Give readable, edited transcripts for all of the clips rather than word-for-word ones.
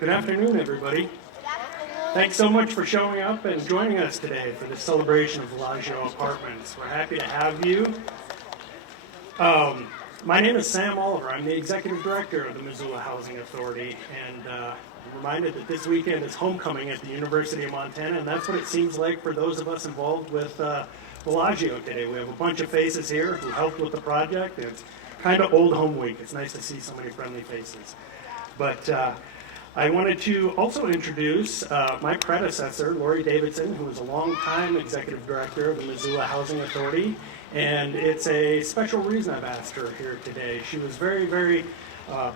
Good afternoon, everybody. Thanks so much for showing up and joining us today for the celebration of Villagio Apartments. We're happy to have you. My name is Sam Oliver. I'm the Executive Director of the Missoula Housing Authority, and I'm reminded that this weekend is homecoming at the University of Montana, and that's what it seems like for those of us involved with Villagio today. We have a bunch of faces here who helped with the project. It's kind of old home week. It's nice to see so many friendly faces. But I wanted to also introduce my predecessor, Lori Davidson, who was a long-time Executive Director of the Missoula Housing Authority, and it's a special reason I've asked her here today. She was very, very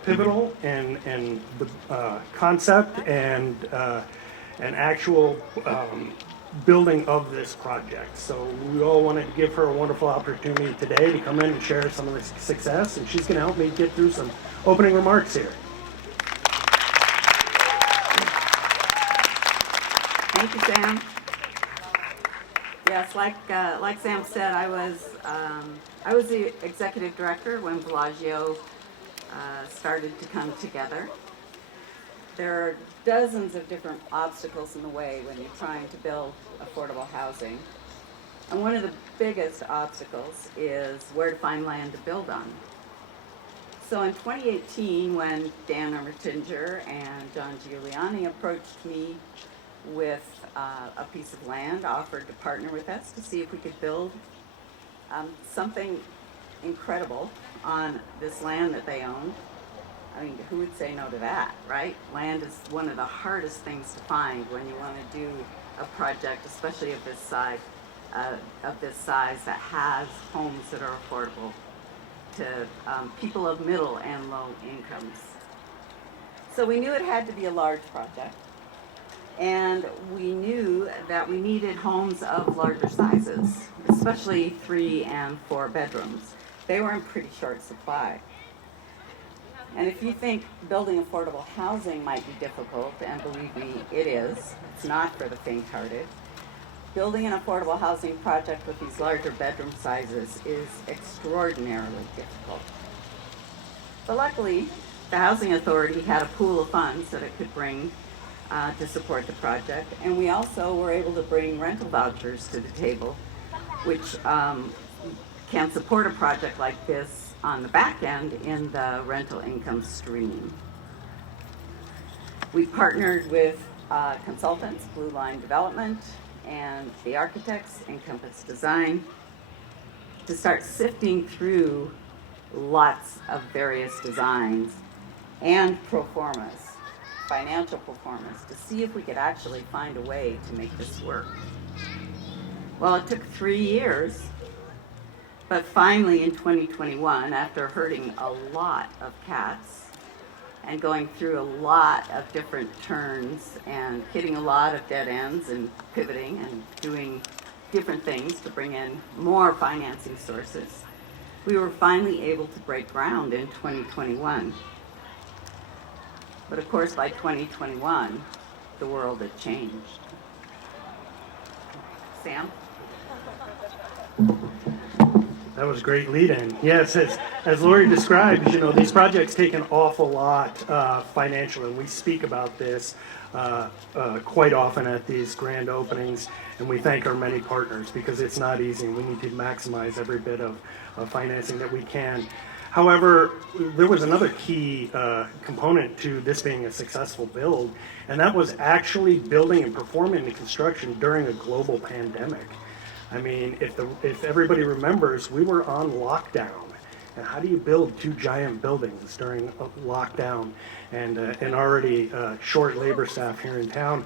pivotal in the concept and an actual building of this project. So we all wanted to give her a wonderful opportunity today to come in and share some of the success, and she's going to help me get through some opening remarks here. Thank you, Sam. Yes, like Sam said, I was the executive director when Villagio started to come together. There are dozens of different obstacles in the way when you're trying to build affordable housing. And one of the biggest obstacles is where to find land to build on. So in 2018, when Dan Ermatinger and John Giuliani approached me with a piece of land, offered to partner with us to see if we could build something incredible on this land that they own. I mean, who would say no to that, right? Land is one of the hardest things to find when you want to do a project, especially of this size, that has homes that are affordable to people of middle and low incomes. So we knew it had to be a large project. And we knew that we needed homes of larger sizes, especially 3 and 4 bedrooms. They were in pretty short supply. And if you think building affordable housing might be difficult, and believe me, it is, it's not for the faint-hearted, building an affordable housing project with these larger bedroom sizes is extraordinarily difficult. But luckily, the Housing Authority had a pool of funds that it could bring to support the project, and we also were able to bring rental vouchers to the table, which can support a project like this on the back end in the rental income stream. We partnered with consultants, Blue Line Development, and the architects, Encompass Design, to start sifting through lots of various designs and pro formas, financial performance, to see if we could actually find a way to make this work. Well, it took 3 years, but finally in 2021, after herding a lot of cats and going through a lot of different turns and hitting a lot of dead ends and pivoting and doing different things to bring in more financing sources, we were finally able to break ground in 2021. But of course, by 2021, the world had changed. Sam? That was a great lead-in. Yes, as Lori described, these projects take an awful lot financially, and we speak about this quite often at these grand openings, and we thank our many partners because it's not easy, and we need to maximize every bit of financing that we can. However, there was another key component to this being a successful build, and that was actually building and performing the construction during a global pandemic. I mean, if everybody remembers, we were on lockdown. And how do you build 2 giant buildings during a lockdown and an already short labor staff here in town?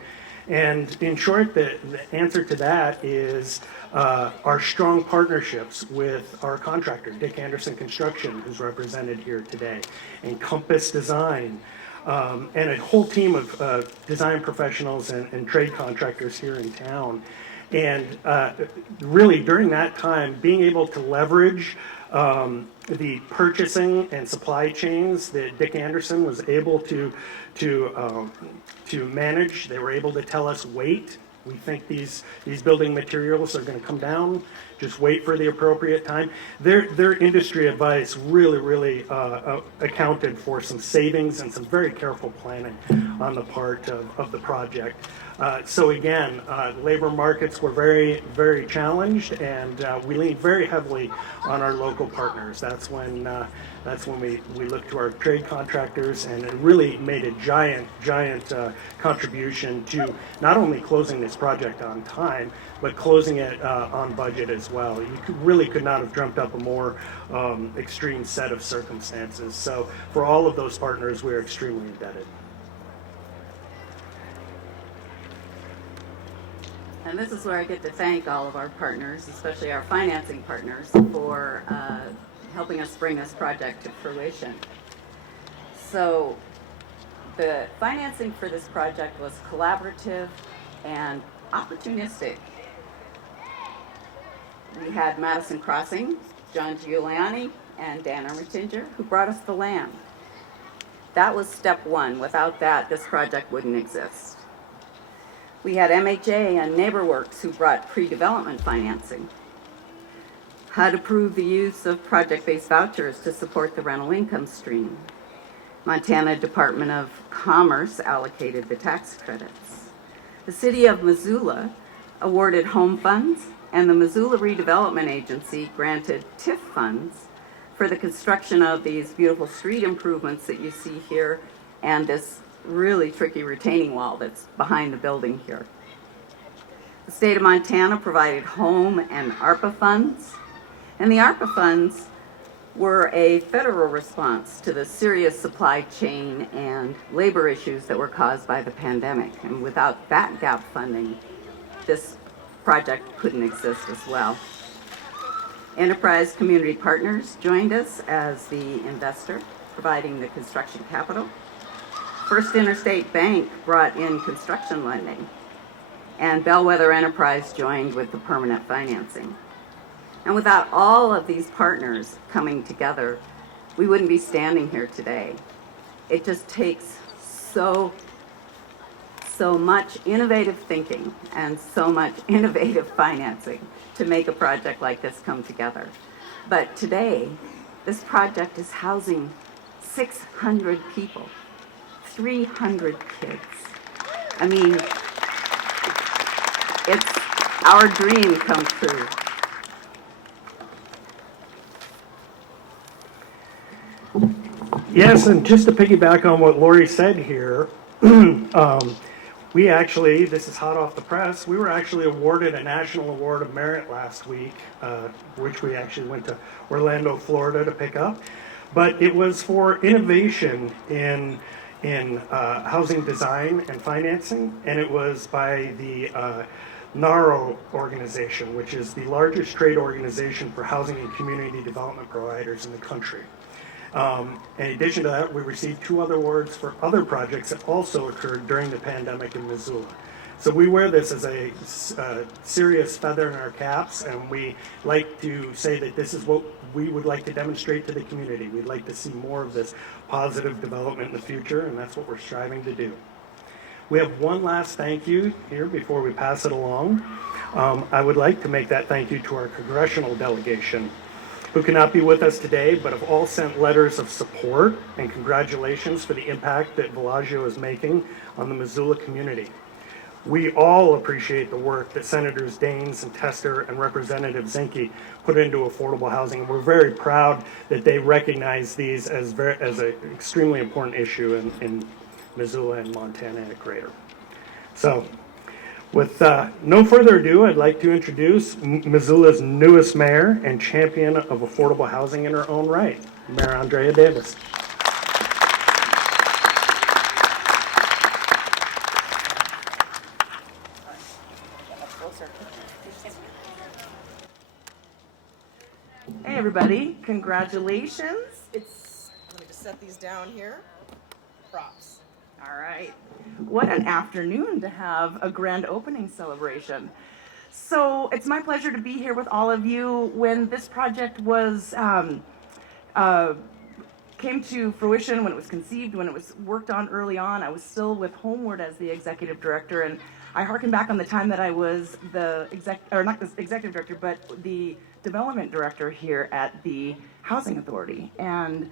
And in short, the answer to that is our strong partnerships with our contractor, Dick Anderson Construction, who's represented here today, Encompass Design, and a whole team of design professionals and trade contractors here in town. And really, during that time, being able to leverage the purchasing and supply chains that Dick Anderson was able to manage. They were able to tell us, wait, we think these building materials are going to come down. Just wait for the appropriate time. Their industry advice really accounted for some savings and some very careful planning on the part of the project. So again, labor markets were very, very challenged, and we leaned very heavily on our local partners. That's when we looked to our trade contractors, and it really made a giant contribution to not only closing this project on time, but closing it on budget as well. You really could not have dreamt up a more extreme set of circumstances. So for all of those partners, we're extremely indebted. And this is where I get to thank all of our partners, especially our financing partners, for helping us bring this project to fruition. So the financing for this project was collaborative and opportunistic. We had Madison Crossing, John Giuliani, and Dan Ermatinger, who brought us the land. That was step one. Without that, this project wouldn't exist. We had MHA and NeighborWorks, who brought pre-development financing. HUD approved the use of project-based vouchers to support the rental income stream. Montana Department of Commerce allocated the tax credits. The city of Missoula awarded home funds, and the Missoula Redevelopment Agency granted TIF funds for the construction of these beautiful street improvements that you see here, and this really tricky retaining wall that's behind the building here. The state of Montana provided home and ARPA funds, and the ARPA funds were a federal response to the serious supply chain and labor issues that were caused by the pandemic. And without that gap funding, this project couldn't exist as well. Enterprise Community Partners joined us as the investor, providing the construction capital. First Interstate Bank brought in construction lending, and Bellwether Enterprise joined with the permanent financing. And without all of these partners coming together, we wouldn't be standing here today. It just takes so much innovative thinking and so much innovative financing to make a project like this come together. But today, this project is housing 600 people. 300 kids. I mean, it's our dream come true. Yes, and just to piggyback on what Lori said here, we actually, this is hot off the press, we were actually awarded a National Award of Merit last week, which we actually went to Orlando, Florida to pick up. But it was for innovation in housing design and financing, and it was by the NARO organization, which is the largest trade organization for housing and community development providers in the country. In addition to that, we received 2 other awards for other projects that also occurred during the pandemic in Missoula. So we wear this as a serious feather in our caps, and we like to say that this is what we would like to demonstrate to the community. We'd like to see more of this positive development in the future, and that's what we're striving to do. We have one last thank you here before we pass it along. I would like to make that thank you to our congressional delegation, who cannot be with us today, but have all sent letters of support and congratulations for the impact that Villagio is making on the Missoula community. We all appreciate the work that Senators Daines and Tester and Representative Zinke put into affordable housing. We're very proud that they recognize these as an extremely important issue in Missoula and Montana and greater. So, with no further ado, I'd like to introduce Missoula's newest mayor and champion of affordable housing in her own right, Mayor Andrea Davis. Hey everybody, congratulations. Let me just set these down here. Props. All right. What an afternoon to have a grand opening celebration. So it's my pleasure to be here with all of you. When this project was came to fruition, when it was conceived, when it was worked on early on, I was still with Homeward as the executive director, and I harken back on the time that I was not the executive director, but the development director here at the Housing Authority. And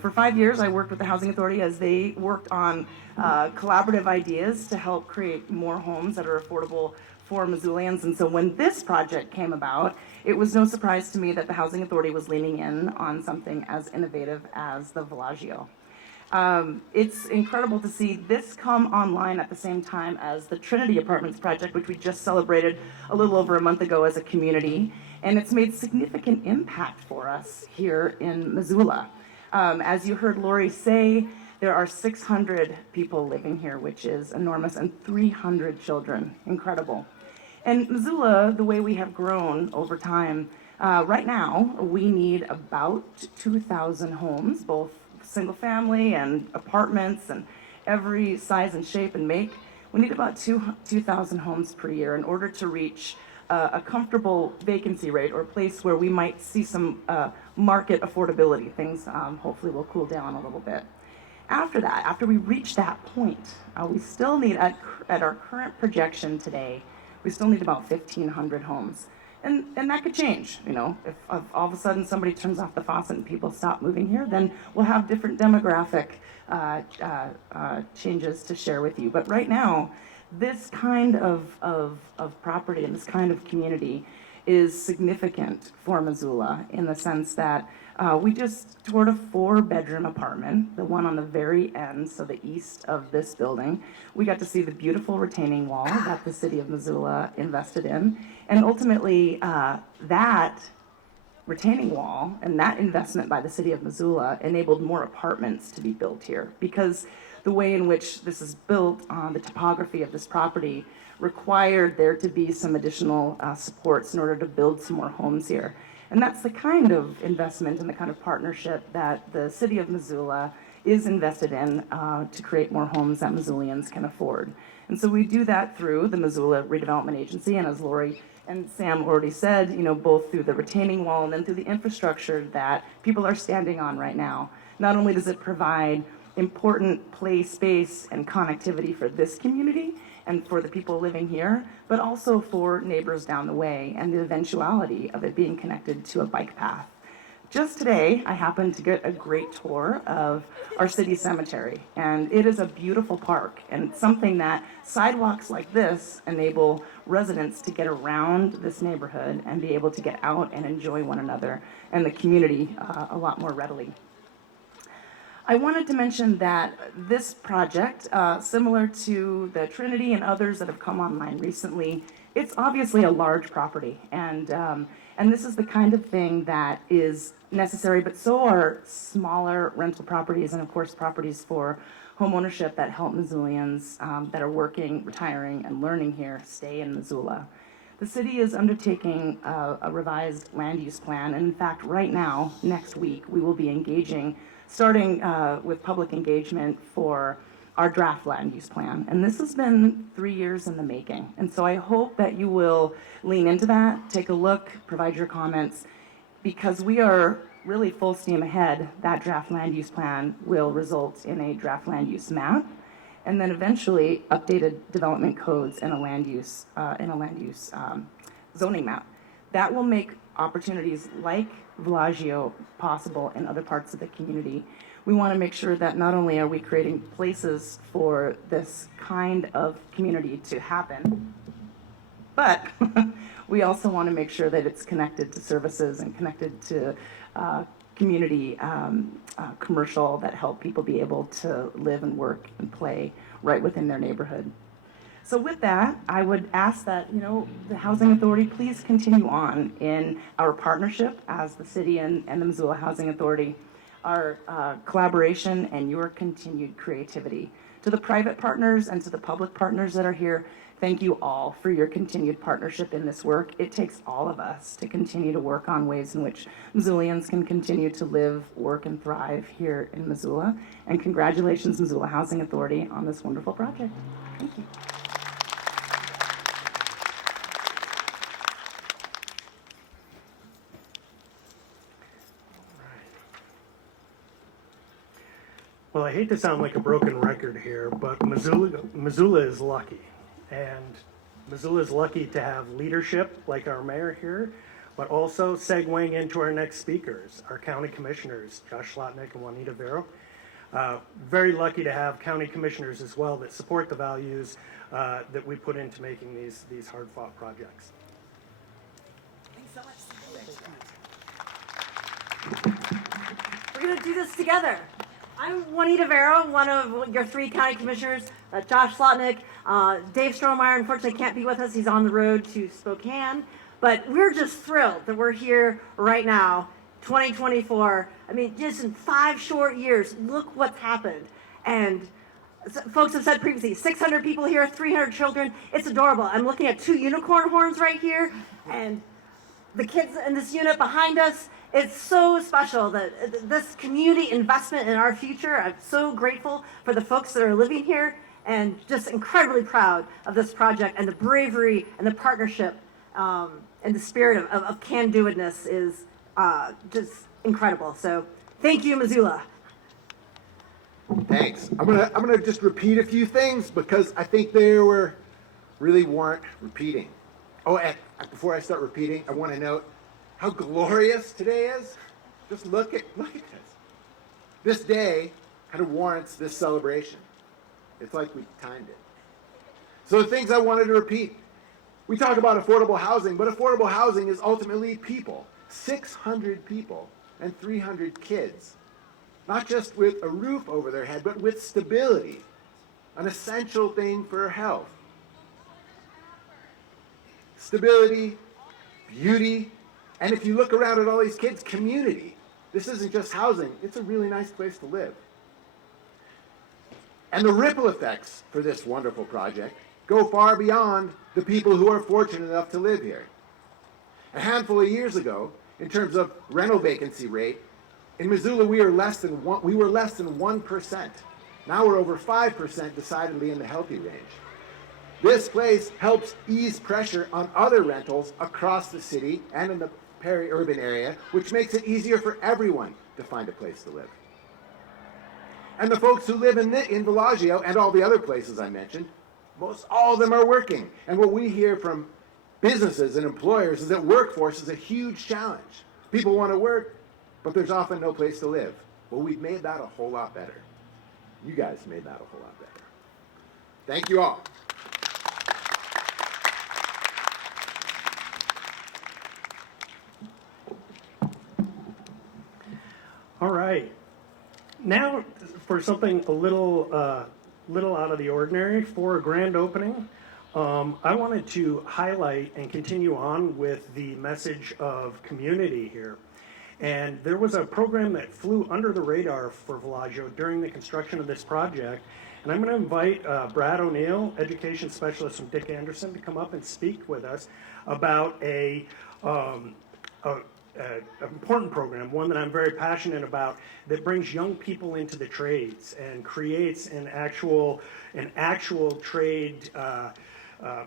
for 5 years, I worked with the Housing Authority as they worked on collaborative ideas to help create more homes that are affordable for Missoulians. And so when this project came about, it was no surprise to me that the Housing Authority was leaning in on something as innovative as the Villagio. It's incredible to see this come online at the same time as the Trinity Apartments project, which we just celebrated a little over a month ago as a community, and it's made significant impact for us here in Missoula. As you heard Lori say, there are 600 people living here, which is enormous, and 300 children. Incredible. And Missoula, the way we have grown over time, right now we need about 2,000 homes, both single family and apartments and every size and shape and make. We need about 2,000 homes per year in order to reach a comfortable vacancy rate or a place where we might see some market affordability. Things hopefully will cool down a little bit. After that, after we reach that point, we still need, at our current projection today, we still need about 1,500 homes. And that could change, you know. If all of a sudden somebody turns off the faucet and people stop moving here, then we'll have different demographic changes to share with you. But right now, this kind of property and this kind of community is significant for Missoula in the sense that we just toured a 4-bedroom apartment, the one on the very end, so the east of this building. We got to see the beautiful retaining wall that the city of Missoula invested in. And ultimately, that retaining wall and that investment by the city of Missoula enabled more apartments to be built here, because the way in which this is built, the topography of this property, required there to be some additional supports in order to build some more homes here. And that's the kind of investment and the kind of partnership that the city of Missoula is invested in to create more homes that Missoulians can afford. And so we do that through the Missoula Redevelopment Agency, and as Lori and Sam already said, you know, both through the retaining wall and then through the infrastructure that people are standing on right now. Not only does it provide important play space and connectivity for this community and for the people living here, but also for neighbors down the way and the eventuality of it being connected to a bike path. Just today, I happened to get a great tour of our city cemetery, and it is a beautiful park and something that sidewalks like this enable residents to get around this neighborhood and be able to get out and enjoy one another and the community a lot more readily. I wanted to mention that this project, similar to the Trinity and others that have come online recently, it's obviously a large property, and this is the kind of thing that is necessary, but so are smaller rental properties and, of course, properties for home ownership that help Missoulians that are working, retiring, and learning here stay in Missoula. The city is undertaking a revised land use plan, and in fact, right now, next week, we will be starting with public engagement for our draft land use plan. And this has been 3 years in the making. And so I hope that you will lean into that, take a look, provide your comments, because we are really full steam ahead. That draft land use plan will result in a draft land use map, and then eventually updated development codes and a land use zoning map. That will make opportunities like Villagio possible in other parts of the community. We want to make sure that not only are we creating places for this kind of community to happen, but we also want to make sure that it's connected to services and connected to community commercial that help people be able to live and work and play right within their neighborhood. So with that, I would ask that, you know, the Housing Authority please continue on in our partnership as the city and the Missoula Housing Authority, our collaboration and your continued creativity. To the private partners and to the public partners that are here, thank you all for your continued partnership in this work. It takes all of us to continue to work on ways in which Missoulians can continue to live, work, and thrive here in Missoula. And congratulations, Missoula Housing Authority, on this wonderful project. Thank you. Well, I hate to sound like a broken record here, but Missoula is lucky. And Missoula is lucky to have leadership like our mayor here, but also segueing into our next speakers, our county commissioners, Josh Slotnick and Juanita Vero. Very lucky to have county commissioners as well that support the values that we put into making these hard-fought projects. Thanks so much. We're going to do this together. I'm Juanita Vero, one of your 3 county commissioners, Josh Slotnick. Dave Strohmeyer, unfortunately, can't be with us. He's on the road to Spokane. But we're just thrilled that we're here right now, 2024. I mean, just in 5 short years, look what's happened. And folks have said previously, 600 people here, 300 children. It's adorable. I'm looking at 2 unicorn horns right here. And the kids in this unit behind us, it's so special that this community investment in our future. I'm so grateful for the folks that are living here and just incredibly proud of this project, and the bravery and the partnership and the spirit of can-do-itness is just incredible. So thank you, Missoula. Thanks. I'm gonna just repeat a few things because I think they really warrant repeating. Oh, and before I start repeating, I want to note how glorious today is. Just look at this. This day kind of warrants this celebration. It's like we timed it. So the things I wanted to repeat. We talk about affordable housing, but affordable housing is ultimately people. 600 people and 300 kids. Not just with a roof over their head, but with stability. An essential thing for health. Stability, beauty, and if you look around at all these kids, community. This isn't just housing, it's a really nice place to live. And the ripple effects for this wonderful project go far beyond the people who are fortunate enough to live here. A handful of years ago, in terms of rental vacancy rate, in Missoula we were less than 1%. Now we're over 5%, decidedly in the healthy range. This place helps ease pressure on other rentals across the city and in the peri-urban area, which makes it easier for everyone to find a place to live. And the folks who live in Villagio and all the other places I mentioned, all of them are working. And what we hear from businesses and employers is that workforce is a huge challenge. People want to work, but there's often no place to live. Well, we've made that a whole lot better. You guys made that a whole lot better. Thank you all. All right. Now for something a little out of the ordinary, for a grand opening, I wanted to highlight and continue on with the message of community here. And there was a program that flew under the radar for Villagio during the construction of this project. And I'm going to invite Brad O'Neill, education specialist from Dick Anderson, to come up and speak with us about an important program, one that I'm very passionate about, that brings young people into the trades and creates an actual trade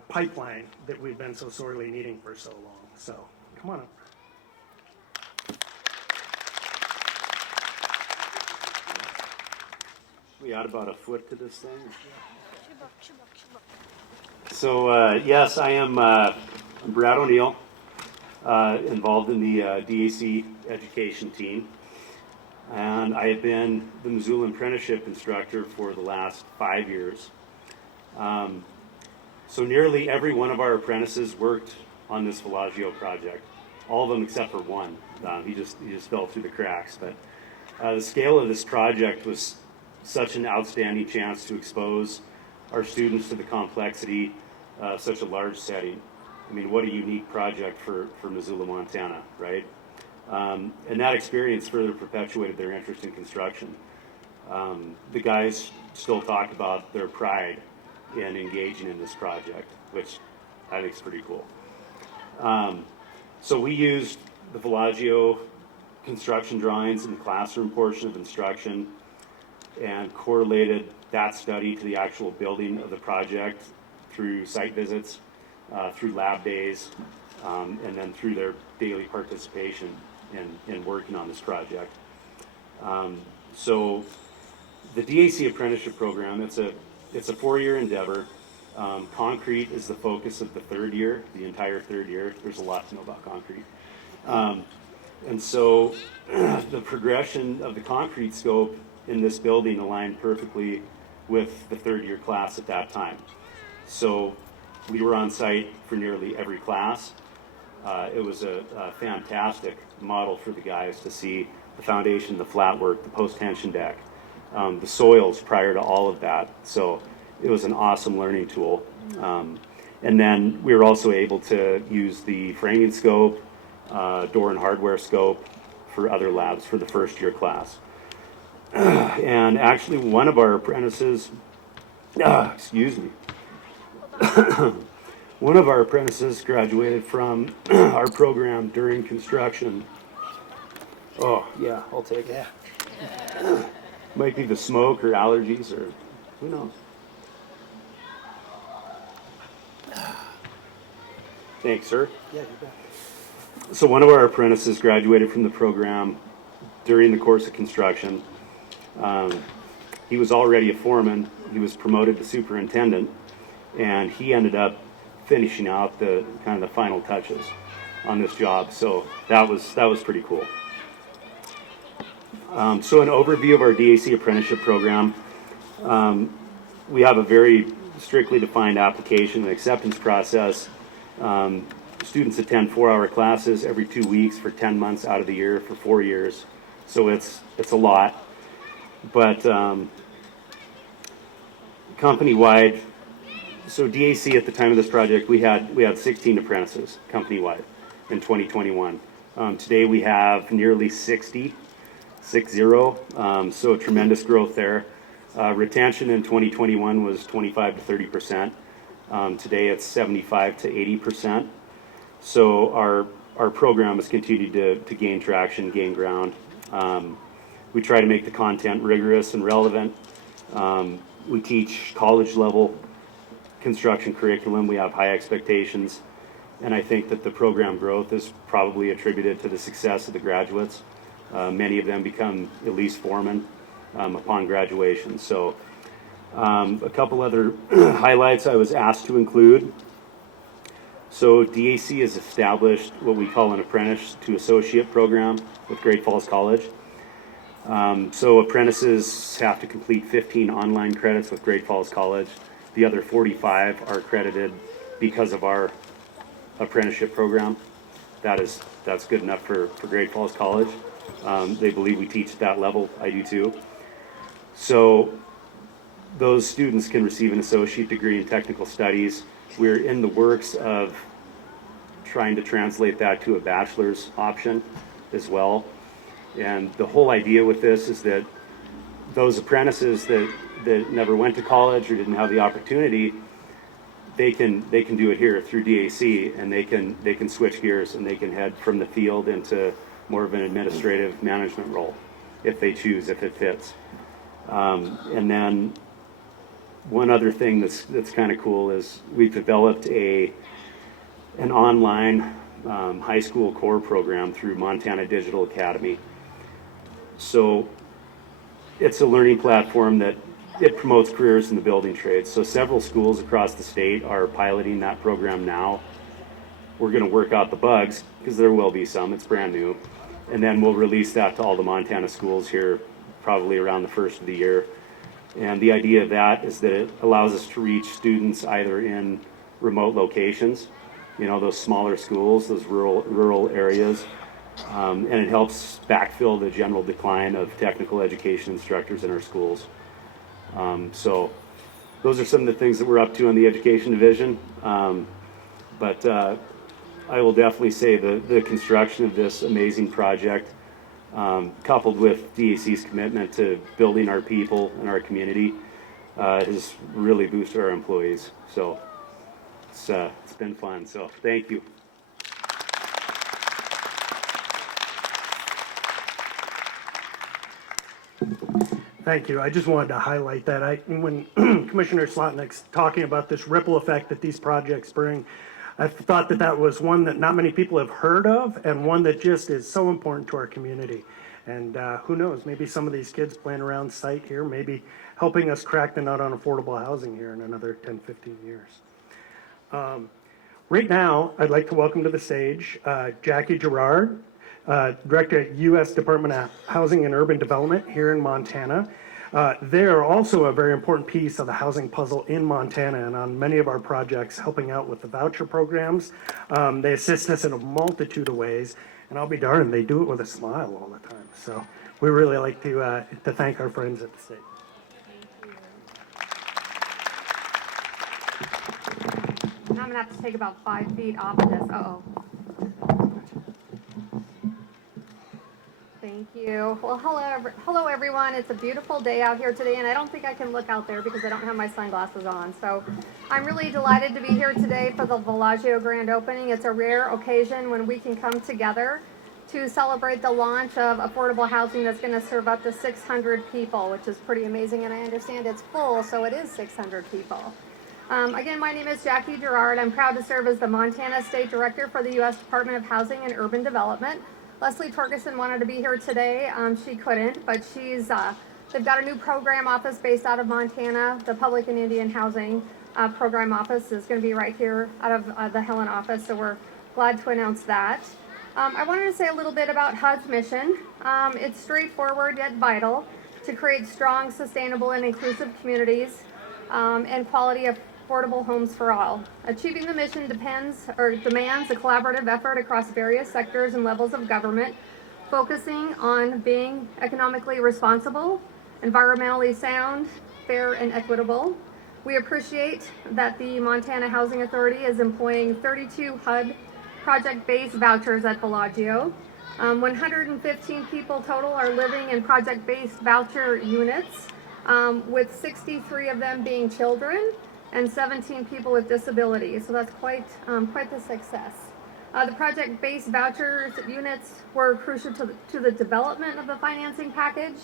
pipeline that we've been so sorely needing for so long. So come on up. We add about a foot to this thing. So yes, I am Brad O'Neill, involved in the DAC education team, and I have been the Missoula apprenticeship instructor for the last 5 years. So nearly every one of our apprentices worked on this Villagio project, all of them except for one. He just fell through the cracks. But the scale of this project was such an outstanding chance to expose our students to the complexity of such a large setting. I mean, what a unique project for Missoula, Montana, right? And that experience further perpetuated their interest in construction. The guys still talk about their pride in engaging in this project, which I think is pretty cool. So we used the Villagio construction drawings in the classroom portion of instruction and correlated that study to the actual building of the project through site visits, through lab days, and then through their daily participation in working on this project. So the DAC apprenticeship program, it's a 4-year endeavor. Concrete is the focus of the third year, the entire third year. There's a lot to know about concrete. And so the progression of the concrete scope in this building aligned perfectly with the third year class at that time. So we were on site for nearly every class. It was a fantastic model for the guys to see the foundation, the flat work, the post-tension deck, the soils prior to all of that. So it was an awesome learning tool. And then we were also able to use the framing scope, door and hardware scope for other labs for the first year class. And actually one of our apprentices, excuse me, one of our apprentices graduated from our program during construction. Oh, yeah, I'll take it. Might be the smoke or allergies or who knows. Thanks, sir. Yeah, you bet. So one of our apprentices graduated from the program during the course of construction. He was already a foreman. He was promoted to superintendent, and he ended up finishing out the kind of the final touches on this job. So that was pretty cool. So an overview of our DAC apprenticeship program. We have a very strictly defined application and acceptance process. Students attend 4-hour classes every 2 weeks for 10 months out of the year for 4 years. So it's a lot. But company-wide, so DAC at the time of this project, we had 16 apprentices company-wide in 2021. Today we have nearly 60, so tremendous growth there. Retention in 2021 was 25 to 30%. Today it's 75 to 80%. So our program has continued to gain traction, gain ground. We try to make the content rigorous and relevant. We teach college level construction curriculum. We have high expectations. And I think that the program growth is probably attributed to the success of the graduates. Many of them become at least foremen upon graduation. So a couple other highlights I was asked to include. So DAC has established what we call an apprentice to associate program with Great Falls College. So apprentices have to complete 15 online credits with Great Falls College. The other 45 are accredited because of our apprenticeship program. That's good enough for Great Falls College. They believe we teach at that level. I do too. So those students can receive an associate degree in technical studies. We're in the works of trying to translate that to a bachelor's option as well. And the whole idea with this is that those apprentices that never went to college or didn't have the opportunity, they can do it here through DAC, and they can switch gears and they can head from the field into more of an administrative management role if they choose, if it fits. And then one other thing that's kind of cool is we've developed an online high school core program through Montana Digital Academy. So it's a learning platform that it promotes careers in the building trades. So several schools across the state are piloting that program now. We're going to work out the bugs because there will be some. It's brand new. And then we'll release that to all the Montana schools here probably around the first of the year. And the idea of that is that it allows us to reach students either in remote locations, those smaller schools, those rural areas, and it helps backfill the general decline of technical education instructors in our schools. So those are some of the things that we're up to in the education division. But I will definitely say the construction of this amazing project, coupled with DAC's commitment to building our people and our community, has really boosted our employees. So it's been fun. So thank you. Thank you. I just wanted to highlight that. When Commissioner Slotnick's talking about this ripple effect that these projects bring, I thought that was one that not many people have heard of, and one that just is so important to our community. And who knows, maybe some of these kids playing around site here maybe helping us crack the nut on affordable housing here in another 10, 15 years. Right now, I'd like to welcome to the stage Jackie Gerard, Director at U.S. Department of Housing and Urban Development here in Montana. They're also a very important piece of the housing puzzle in Montana and on many of our projects, helping out with the voucher programs. They assist us in a multitude of ways, and I'll be darned, they do it with a smile all the time. So we really like to thank our friends at the state. And I'm gonna have to take about 5 feet off of this. Uh-oh. Thank you. Well, hello everyone. It's a beautiful day out here today, and I don't think I can look out there because I don't have my sunglasses on. So I'm really delighted to be here today for the Villagio grand opening. It's a rare occasion when we can come together to celebrate the launch of affordable housing that's going to serve up to 600 people, which is pretty amazing. And I understand it's full, so it is 600 people. Again, my name is Jackie Gerard. I'm proud to serve as the Montana State Director for the U.S. Department of Housing and Urban Development. Leslie Torgerson wanted to be here today. She couldn't, but they've got a new program office based out of Montana. The Public and Indian Housing Program Office is going to be right here out of the Helen office, so we're glad to announce that. I wanted to say a little bit about HUD's mission. It's straightforward yet vital to create strong, sustainable, and inclusive communities and quality affordable homes for all. Achieving the mission demands a collaborative effort across various sectors and levels of government, focusing on being economically responsible, environmentally sound, fair, and equitable. We appreciate that the Montana Housing Authority is employing 32 HUD project-based vouchers at Villagio. 115 people total are living in project-based voucher units, with 63 of them being children and 17 people with disabilities. So that's quite the success. The project-based vouchers units were crucial to the development of the financing package.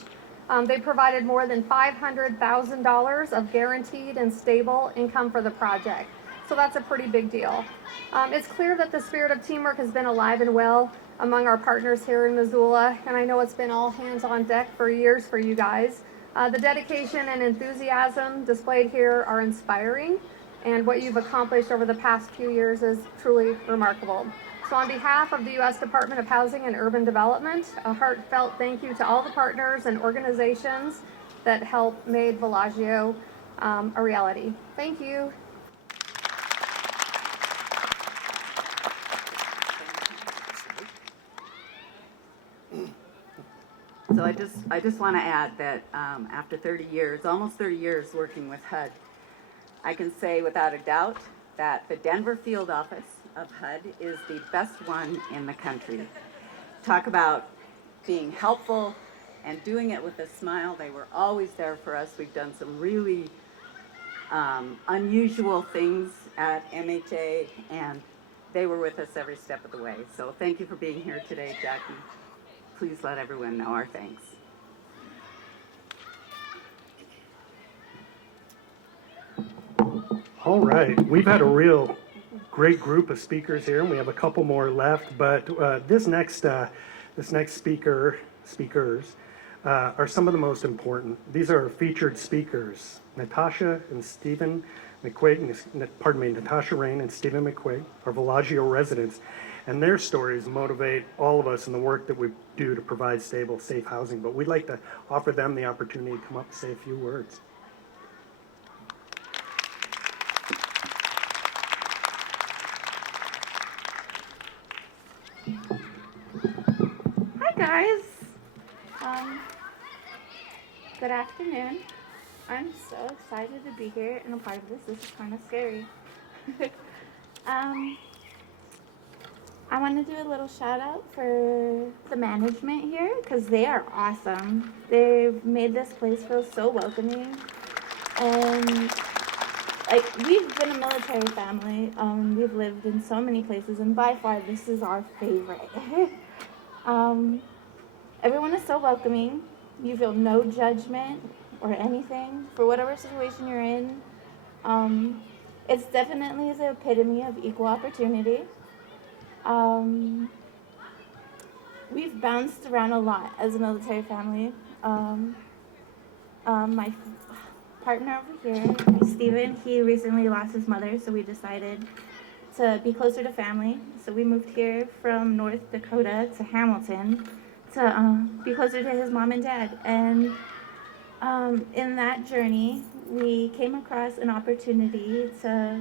They provided more than $500,000 of guaranteed and stable income for the project. So that's a pretty big deal. It's clear that the spirit of teamwork has been alive and well among our partners here in Missoula, and I know it's been all hands on deck for years for you guys. The dedication and enthusiasm displayed here are inspiring, and what you've accomplished over the past few years is truly remarkable. So on behalf of the U.S. Department of Housing and Urban Development, a heartfelt thank you to all the partners and organizations that helped made Villagio a reality. Thank you. So I just want to add that after 30 years, almost 30 years working with HUD, I can say without a doubt that the Denver field office of HUD is the best one in the country. Talk about being helpful and doing it with a smile. They were always there for us. We've done some really unusual things at MHA, and they were with us every step of the way. So thank you for being here today, Jackie. Please let everyone know our thanks. All right, we've had a real great group of speakers here, and we have a couple more left. But this next speakers are some of the most important. These are our featured speakers: Natasha and Stephen McQuaig. Natasha Rain and Stephen McQuaig are Villagio residents, and their stories motivate all of us in the work that we do to provide stable, safe housing. But we'd like to offer them the opportunity to come up and say a few words. Hi guys. Good afternoon. I'm so excited to be here and a part of this. This is kind of scary. I want to do a little shout out for the management here because they are awesome. They've made this place feel so welcoming, and like we've been a military family. We've lived in so many places, and by far this is our favorite. Everyone is so welcoming. You feel no judgment or anything for whatever situation you're in. It's definitely the epitome of equal opportunity. We've bounced around a lot as a military family. partner over here, Steven, he recently lost his mother, so we decided to be closer to family. So we moved here from North Dakota to Hamilton to be closer to his mom and dad. And in that journey, we came across an opportunity to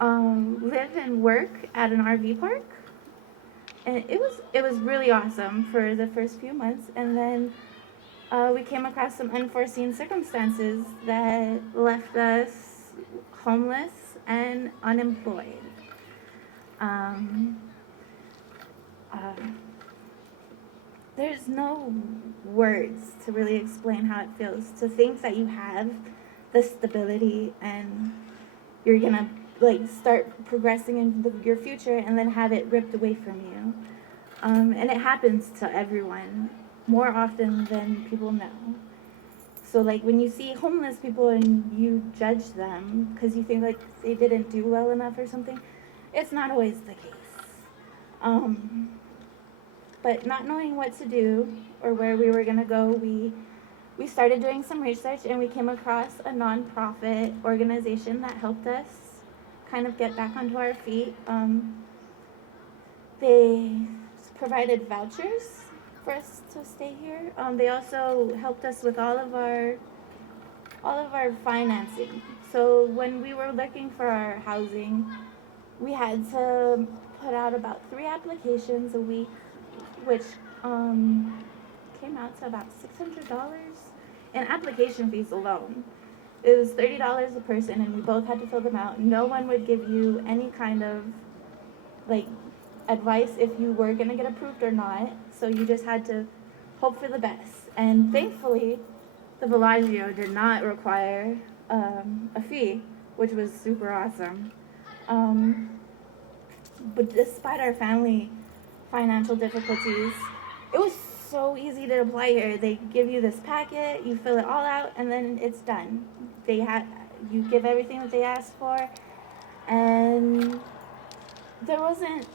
live and work at an RV park. And it was really awesome for the first few months. And then we came across some unforeseen circumstances that left us homeless and unemployed. There's no words to really explain how it feels to think that you have the stability and you're gonna like start progressing into your future and then have it ripped away from you. And it happens to everyone more often than people know. So like when you see homeless people and you judge them because you think like they didn't do well enough or something, it's not always the case. But not knowing what to do or where we were gonna go, we started doing some research and we came across a nonprofit organization that helped us kind of get back onto our feet. They provided vouchers for us to stay here. They also helped us with all of our financing. So when we were looking for our housing, we had to put out about 3 applications a week, which came out to about $600 in application fees alone. It was $30 a person, and we both had to fill them out. No one would give you any kind of like advice if you were gonna get approved or not. So you just had to hope for the best. And thankfully, the Villagio did not require a fee, which was super awesome. But despite our family financial difficulties, it was so easy to apply here. They give you this packet, you fill it all out, and then it's done. You give everything that they asked for, and there wasn't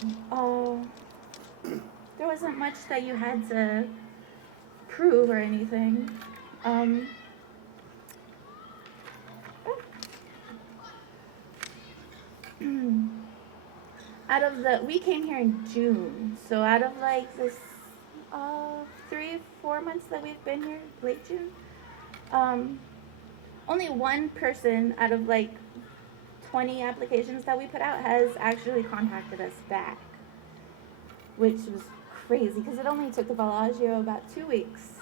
much that you had to prove or anything. We came here in June, so out of like this 3-4 months that we've been here, late June, only one person out of like 20 applications that we put out has actually contacted us back, which was crazy because it only took the Villagio about 2 weeks,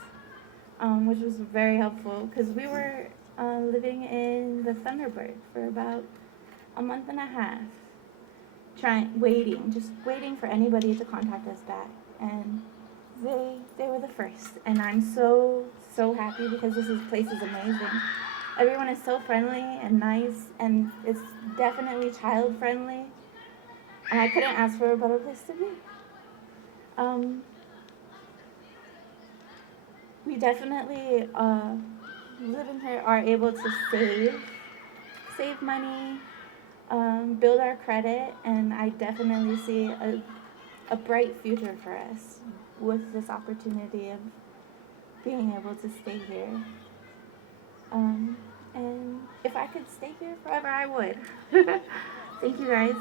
which was very helpful because we were living in the Thunderbird for about a month and a half, waiting for anybody to contact us back, and they were the first, and I'm so happy because this place is amazing. Everyone is so friendly and nice, and it's definitely child friendly, and I couldn't ask for a better place to be. We definitely living here are able to save money, build our credit, and I definitely see a bright future for us with this opportunity of being able to stay here. And if I could stay here forever, I would. Thank you, guys.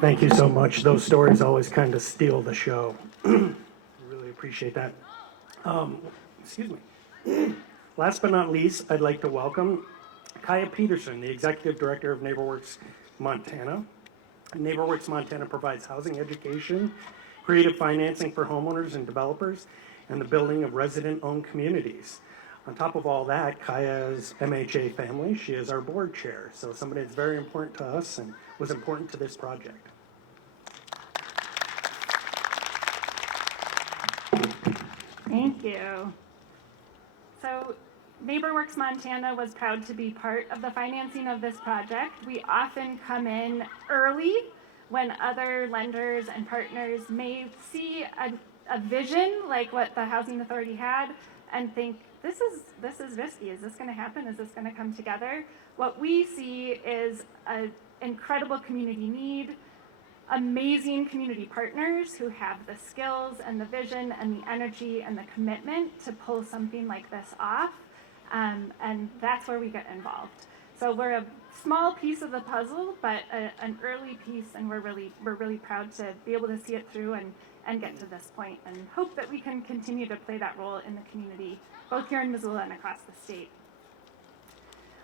Thank you so much. Those stories always kind of steal the show. Really appreciate that. Excuse me. Last but not least, I'd like to welcome Kaya Peterson, the Executive Director of NeighborWorks Montana. NeighborWorks Montana provides housing, education, creative financing for homeowners and developers, and the building of resident-owned communities. On top of all that, Kaya's MHA family, she is our board chair, so somebody that's very important to us and was important to this project. Thank you. So NeighborWorks Montana was proud to be part of the financing of this project. We often come in early when other lenders and partners may see a vision like what the Housing Authority had and think, this is risky. Is this going to happen? Is this going to come together? What we see is an incredible community need, amazing community partners who have the skills and the vision and the energy and the commitment to pull something like this off. And that's where we get involved. So we're a small piece of the puzzle, but an early piece, and we're really proud to be able to see it through and get to this point, and hope that we can continue to play that role in the community, both here in Missoula and across the state.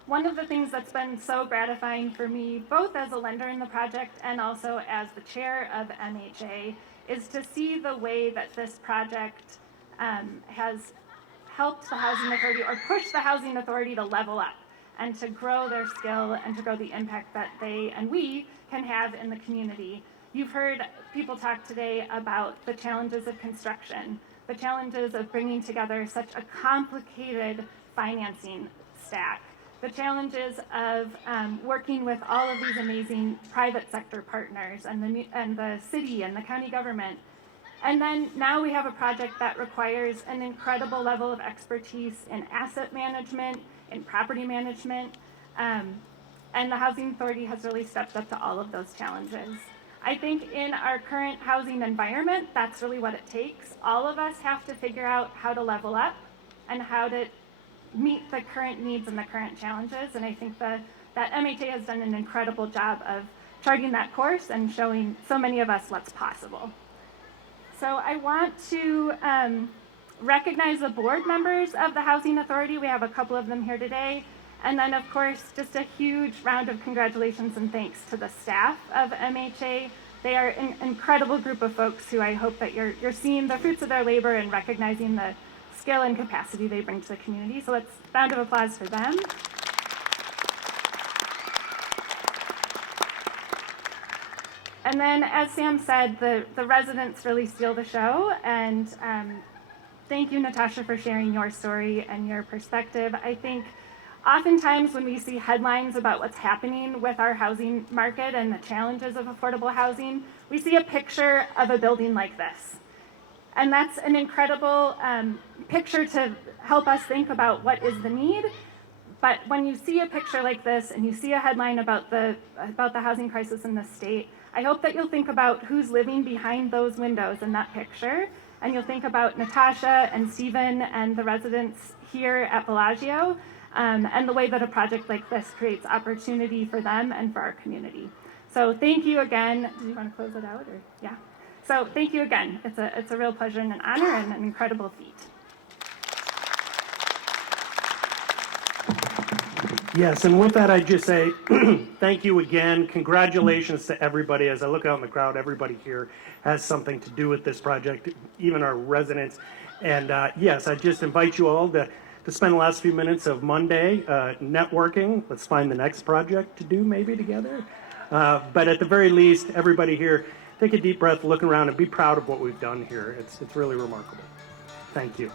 One of the things that's been so gratifying for me, both as a lender in the project and also as the chair of MHA, is to see the way that this project has helped the Housing Authority, or pushed the Housing Authority, to level up and to grow their skill and to grow the impact that they and we can have in the community. You've heard people talk today about the challenges of construction, the challenges of bringing together such a complicated financing stack, the challenges of working with all of these amazing private sector partners and the city and the county government. And then now we have a project that requires an incredible level of expertise in asset management, in property management, and the Housing Authority has really stepped up to all of those challenges. I think in our current housing environment, that's really what it takes. All of us have to figure out how to level up and how to meet the current needs and the current challenges. And I think that MHA has done an incredible job of charting that course and showing so many of us what's possible. So I want to recognize the board members of the Housing Authority. We have a couple of them here today. And then, of course, just a huge round of congratulations and thanks to the staff of MHA. They are an incredible group of folks who I hope that you're seeing the fruits of their labor and recognizing the skill and capacity they bring to the community. So let's round of applause for them. And then, as Sam said, the residents really steal the show. And thank you, Natasha, for sharing your story and your perspective. I think oftentimes when we see headlines about what's happening with our housing market and the challenges of affordable housing, we see a picture of a building like this. And that's an incredible picture to help us think about what is the need. But when you see a picture like this and you see a headline about the housing crisis in the state, I hope that you'll think about who's living behind those windows in that picture. And you'll think about Natasha and Stephen and the residents here at Villagio, and the way that a project like this creates opportunity for them and for our community. So thank you again. Did you want to close it out? Or yeah. So thank you again. It's a real pleasure and an honor and an incredible feat. Yes, and with that, I'd just say thank you again. Congratulations to everybody. As I look out in the crowd, everybody here has something to do with this project, even our residents. And yes, I just invite you all to spend the last few minutes of Monday networking. Let's find the next project to do maybe together. But at the very least, everybody here, take a deep breath, look around, and be proud of what we've done here. It's really remarkable. Thank you.